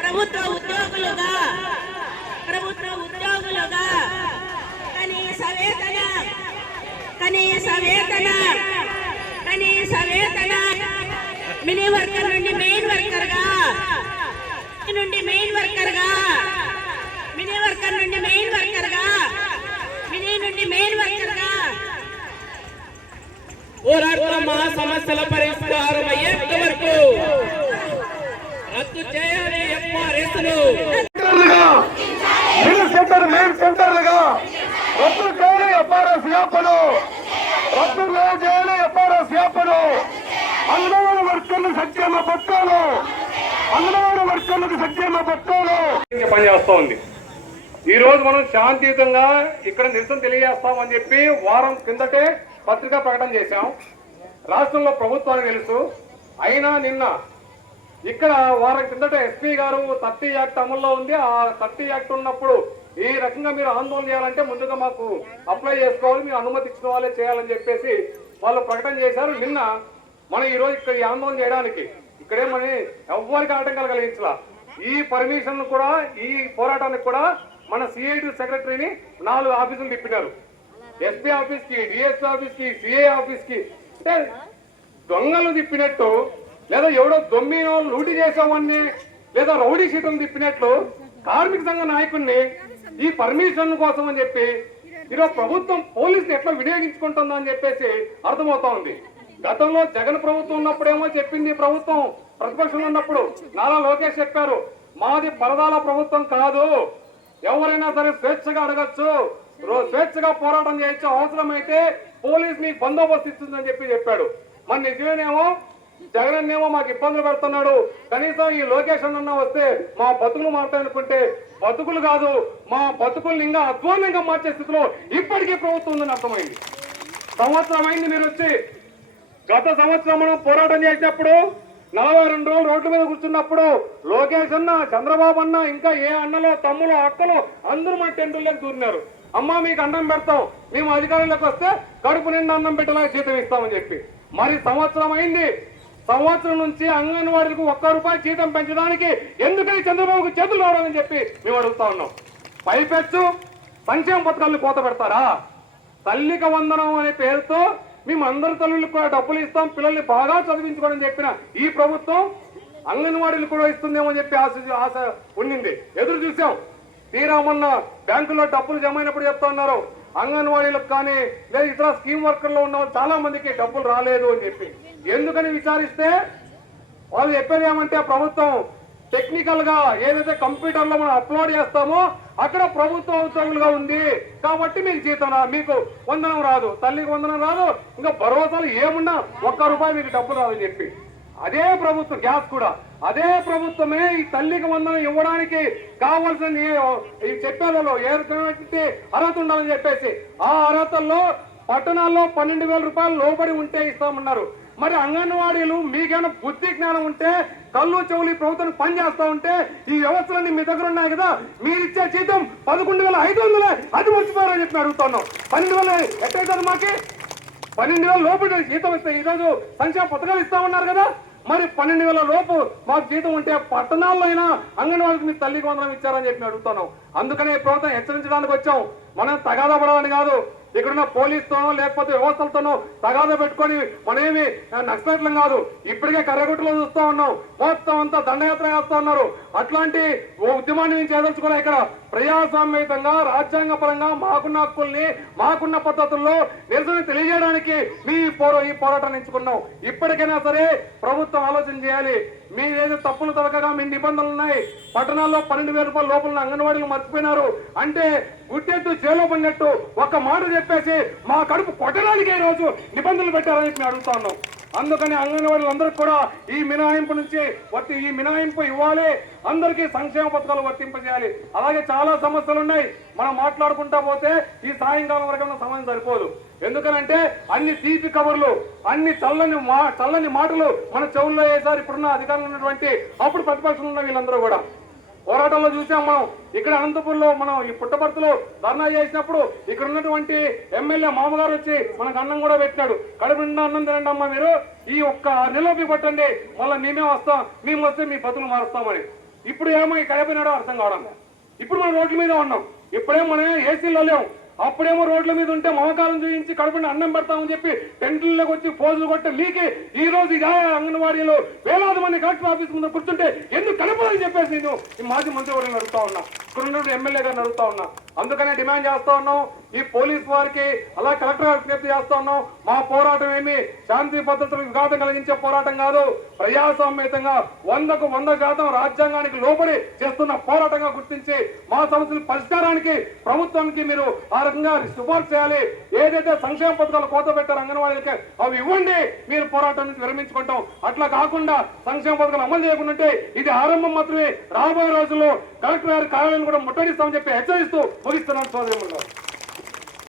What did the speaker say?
ప్రభుత్వ ఉద్యోగులుగా. ప్రభుత్వ ఉద్యోగులుగా. కనీస వేతన. కనీస వేతన. కనీస వేతన. మినీ వర్కర్ నుండి మెయిన్ వర్కర్గా నుండి మెయిన్ వర్కర్గా మినీ వర్కర్ నుండి మెయిన్ వర్కర్గా మినీ నుండి మెయిన్ వర్కర్గా పోరాటం మా సమస్యల పరిష్కారం అయ్యేంత వరకు రద్దు చేయాలి సెంటర్ మెయిన్ సెంటర్లుగా రద్దు చేయాలి ఎఫ్ఆర్ఎస్ యాప్ను రద్దు చేయాలి ఎఫ్ఆర్ఎస్ యాప్ను అంగన్వాడీ వర్కర్లు సంక్షేమ పట్టాలు అంగన్వాడీ వర్కర్లకు సంక్షేమ పట్టాలు పనిచేస్తూ ఉంది. ఈ రోజు మనం శాంతియుతంగా ఇక్కడ నిరసన తెలియజేస్తామని చెప్పి వారం కిందటే పత్రికా ప్రకటన చేశాం. రాష్ట్రంలో ప్రభుత్వానికి తెలుసు. అయినా నిన్న ఇక్కడ వారం కిందట ఎస్పీ గారు థర్టీ యాక్ట్ అమల్లో ఉంది. ఆ థర్టీ యాక్ట్ ఉన్నప్పుడు ఈ రకంగా మీరు ఆందోళన చేయాలంటే ముందుగా మాకు అప్లై చేసుకోవాలి. మీరు అనుమతి ఇచ్చిన వాళ్ళే చేయాలని చెప్పేసి వాళ్ళు ప్రకటన చేశారు. నిన్న మనం ఈరోజు ఇక్కడ ఈ ఆందోళన చేయడానికి ఇక్కడే మన ఎవ్వరికి ఆటంకాలు కలిగించలా. ఈ పర్మిషన్ కూడా ఈ పోరాటానికి కూడా మన సిఐటి సెక్రటరీని నాలుగు ఆఫీసులు తిప్పినారు. ఎస్పీ ఆఫీస్కి డిఎస్ ఆఫీస్కి సిఏ ఆఫీస్కి అంటే దొంగలు తిప్పినట్టు లేదా ఎవడో దొమ్మినో లూటి చేసామని లేదా రౌడీ సీతం తిప్పినట్లు కార్మిక సంఘ నాయకుడిని ఈ పర్మిషన్ కోసం అని చెప్పి ఈరోజు ప్రభుత్వం పోలీసులు ఎట్లా వినియోగించుకుంటుందో అని చెప్పేసి అర్థమవుతా ఉంది. గతంలో జగన్ ప్రభుత్వం ఉన్నప్పుడేమో చెప్పింది ప్రభుత్వం ప్రతిపక్షంలో ఉన్నప్పుడు నారా లోకేష్ చెప్పారు మాది పరదాల ప్రభుత్వం కాదు ఎవరైనా సరే స్వేచ్ఛగా అడగచ్చు స్వేచ్ఛగా పోరాటం చేయొచ్చు అవసరమైతే పోలీస్ మీకు బందోబస్తు ఇస్తుందని చెప్పి చెప్పాడు. మరి నిజమేనేమో జగన్ ఏమో మాకు ఇబ్బందులు పెడుతున్నాడు. కనీసం ఈ లొకేషన్ అన్న వస్తే మా బతుకులు మారుతాయనుకుంటే బతుకులు కాదు మా బతుకుల్ని ఇంకా అధ్వానంగా మార్చే స్థితిలో ఇప్పటికీ ప్రభుత్వం ఉందని అర్థమైంది. సంవత్సరం అయింది మీరు వచ్చి. గత సంవత్సరం మనం పోరాటం చేసినప్పుడు నలభై రెండు రోజులు రోడ్ల మీద కూర్చున్నప్పుడు లోకేష్ అన్న చంద్రబాబు అన్న ఇంకా ఏ అన్నలో తమ్ములు అక్కలు అందరూ మన టెంటుల్లోకి దూరినారు. అమ్మా మీకు అన్నం పెడతాం. మేము అధికారంలోకి వస్తే కడుపు నిండా అన్నం పెట్టేలాగా జీతం ఇస్తామని చెప్పి. మరి సంవత్సరం అయింది. సంవత్సరం నుంచి అంగన్వాడీలకు ఒక్క రూపాయి జీతం పెంచడానికి ఎందుకని చంద్రబాబుకు చేతులు రావడం చెప్పి మేము అడుగుతా ఉన్నాం. పైపెచ్చు సంక్షేమ పథకాలను కోత పెడతారా? తల్లిక వందనం అనే పేరుతో మేము అందరి తల్లులకు కూడా డబ్బులు ఇస్తాం పిల్లల్ని బాగా చదివించుకోవడం చెప్పిన ఈ ప్రభుత్వం అంగన్వాడీలు కూడా ఇస్తుందేమో చెప్పి ఆశ ఆశ ఉండింది. ఎదురు చూసాం. తీరా మొన్న బ్యాంకులో డబ్బులు జమ అయినప్పుడు చెప్తా ఉన్నారు. అంగన్వాడీలకు కానీ లేదా ఇతర స్కీమ్ వర్కర్లో ఉన్న చాలా మందికి డబ్బులు రాలేదు అని చెప్పి. ఎందుకని విచారిస్తే వాళ్ళు చెప్పేది ఏమంటే ప్రభుత్వం టెక్నికల్గా ఏదైతే కంప్యూటర్లో మనం అప్లోడ్ చేస్తామో అక్కడ ప్రభుత్వ ఉద్యోగులుగా ఉంది. కాబట్టి మీకు జీతం మీకు వందనం రాదు. తల్లికి వందనం రాదు. ఇంకా భరోసాలు ఏమున్నా ఒక్క రూపాయి మీకు డబ్బు రాదని చెప్పి. అదే ప్రభుత్వం గ్యాస్ కూడా. అదే ప్రభుత్వమే ఈ తల్లికి వందనం ఇవ్వడానికి కావాల్సిన ఈ చెప్పేలలో ఏ రకమైనటువంటి అర్హత ఉండాలని చెప్పేసి ఆ అర్హతల్లో పట్టణాల్లో పన్నెండు వేల రూపాయలు లోబడి ఉంటే ఇస్తామన్నారు. మరి అంగన్వాడీలు మీకేమైనా బుద్ధి జ్ఞానం ఉంటే కళ్ళు చెవులు ప్రభుత్వం పని చేస్తా ఉంటే ఈ వ్యవస్థలన్నీ మీ దగ్గర ఉన్నాయి కదా మీరు ఇచ్చే జీతం పదకొండు వేల ఐదు వందలే అది మర్చిపోయారని చెప్పి అడుగుతున్నాం పన్నెండు వేల ఎట్టయితుంది మాకి? పన్నెండు వేల లోపల జీతం ఇస్తే ఈరోజు సంక్షేమ పథకాలు ఇస్తామన్నారు కదా? మరి పన్నెండు వేల లోపు మాకు జీతం ఉంటే పట్టణాల్లో అయినా అంగన్వాడికి మీ తల్లికి వందనం ఇచ్చారని చెప్పి అడుగుతున్నాం అందుకనే ప్రభుత్వం హెచ్చరించడానికి వచ్చాం మనం తగాదా పడాలని కాదు. ఇక్కడున్న పోలీసుతోనో లేకపోతే వ్యవస్థలతోనో తగాదా పెట్టుకొని మనమేమి నక్సలైట్లం కాదు. ఇప్పటికే కర్రగుట్టలో చూస్తూ ఉన్నాం. మొత్తం అంతా దండయాత్ర చేస్తూ ఉన్నారు. అట్లాంటి ఓ ఉద్యమాన్ని మేము చేదలుచుకోలే ఇక్కడ. ప్రజాస్వామ్యతంగా రాజ్యాంగ పరంగా మాకున్న హక్కుల్ని మాకున్న పద్ధతుల్లో నిరసన తెలియజేయడానికి మీ పోరా ఈ పోరాటాన్ని ఎంచుకున్నాం. ఇప్పటికైనా సరే ప్రభుత్వం ఆలోచన చేయాలి. మీ ఏదో తప్పులు తొలగగా మీ నిబంధనలు ఉన్నాయి. పట్టణాల్లో పన్నెండు వేల రూపాయల లోపల అంగన్వాడీలు మర్చిపోయినారు. అంటే గుట్టెత్తు చేలో పడినట్టు ఒక మాట చెప్పేసి మా కడుపు కొట్టడానికి ఈ రోజు నిబంధనలు పెట్టారని మేము అడుగుతా ఉన్నాం. అందుకని అంగన్వాడీలు కూడా ఈ మినహాయింపు నుంచి వర్తి ఈ మినహాయింపు ఇవ్వాలి. అందరికీ సంక్షేమ పథకాలు వర్తింపజేయాలి. అలాగే చాలా సమస్యలు ఉన్నాయి. మనం మాట్లాడుకుంటా పోతే ఈ సాయంకాలం వరకు ఉన్న సమయం సరిపోదు. ఎందుకనంటే అన్ని తీపి కబుర్లు అన్ని చల్లని మా చల్లని మాటలు మన చెవుల్లో వేసారు ఇప్పుడున్న అధికారంలో ఉన్నటువంటి అప్పుడు ప్రతిపక్షంలో ఉన్న వీళ్ళందరూ కూడా. పోరాటంలో చూసాం మనం. ఇక్కడ అనంతపురంలో మనం ఈ పుట్టపర్తిలో ధర్నా చేసినప్పుడు ఇక్కడ ఉన్నటువంటి ఎమ్మెల్యే మామగారు వచ్చి మనకు అన్నం కూడా పెట్టాడు కడుపు నిండా అన్నం తినండి అమ్మా మీరు. ఈ ఒక్క నిలోపి పట్టండి మళ్ళీ మేమే వస్తాం. మేము వస్తే మీ బతులు మారుస్తామని. ఇప్పుడు ఏమో ఈ కడపనాడో అర్థం కావడం ఇప్పుడు మనం రోడ్ల మీద ఉన్నాం. ఇప్పుడేం మనం ఏసీలో లేవు అప్పుడేమో రోడ్ల మీద ఉంటే మమకారం చూపించి కడుపుని అన్నం పెడతామని చెప్పి టెంట్లలోకి వచ్చి పోజులు కొట్టే లీకి ఈ రోజు ఇదే అంగన్వాడీలో వేలాది మంది కలెక్టర్ ఆఫీస్ ముందు కూర్చుంటే ఎందుకు కలపదని చెప్పేసి నేను ఈ మాజీ మంత్రివర్గం అడుగుతా ఉన్నా. ఇక్కడ ఎమ్మెల్యేగా ఎమ్మెల్యే ఉన్నా. అందుకనే డిమాండ్ చేస్తా ఉన్నాం. ఈ పోలీస్ వారికి అలా కలెక్టర్ గారికి విజ్ఞప్తి చేస్తా ఉన్నాం. మా పోరాటం ఏమి శాంతి భద్రతలకు విఘాతం కలిగించే పోరాటం కాదు. ప్రజాస్వామ్యతంగా వందకు వంద శాతం రాజ్యాంగానికి లోబడి చేస్తున్న పోరాటంగా గుర్తించి మా సమస్యల పరిష్కారానికి ప్రభుత్వానికి మీరు ఆ రకంగా సిఫార్సు చేయాలి. ఏదైతే సంక్షేమ పథకాలు కోత పెట్టారు అంగన్వాడీలకి అవి ఇవ్వండి. మీరు పోరాటం నుంచి విరమించుకుంటాం. అట్లా కాకుండా సంక్షేమ పథకాలు అమలు చేయకుండా ఇది ఆరంభం మాత్రమే. రాబోయే రోజుల్లో కలెక్టర్ గారి కార్యాలయం కూడా ముట్టడిస్తామని చెప్పి హెచ్చరిస్తూ ముగిస్తున్నాను సోదరి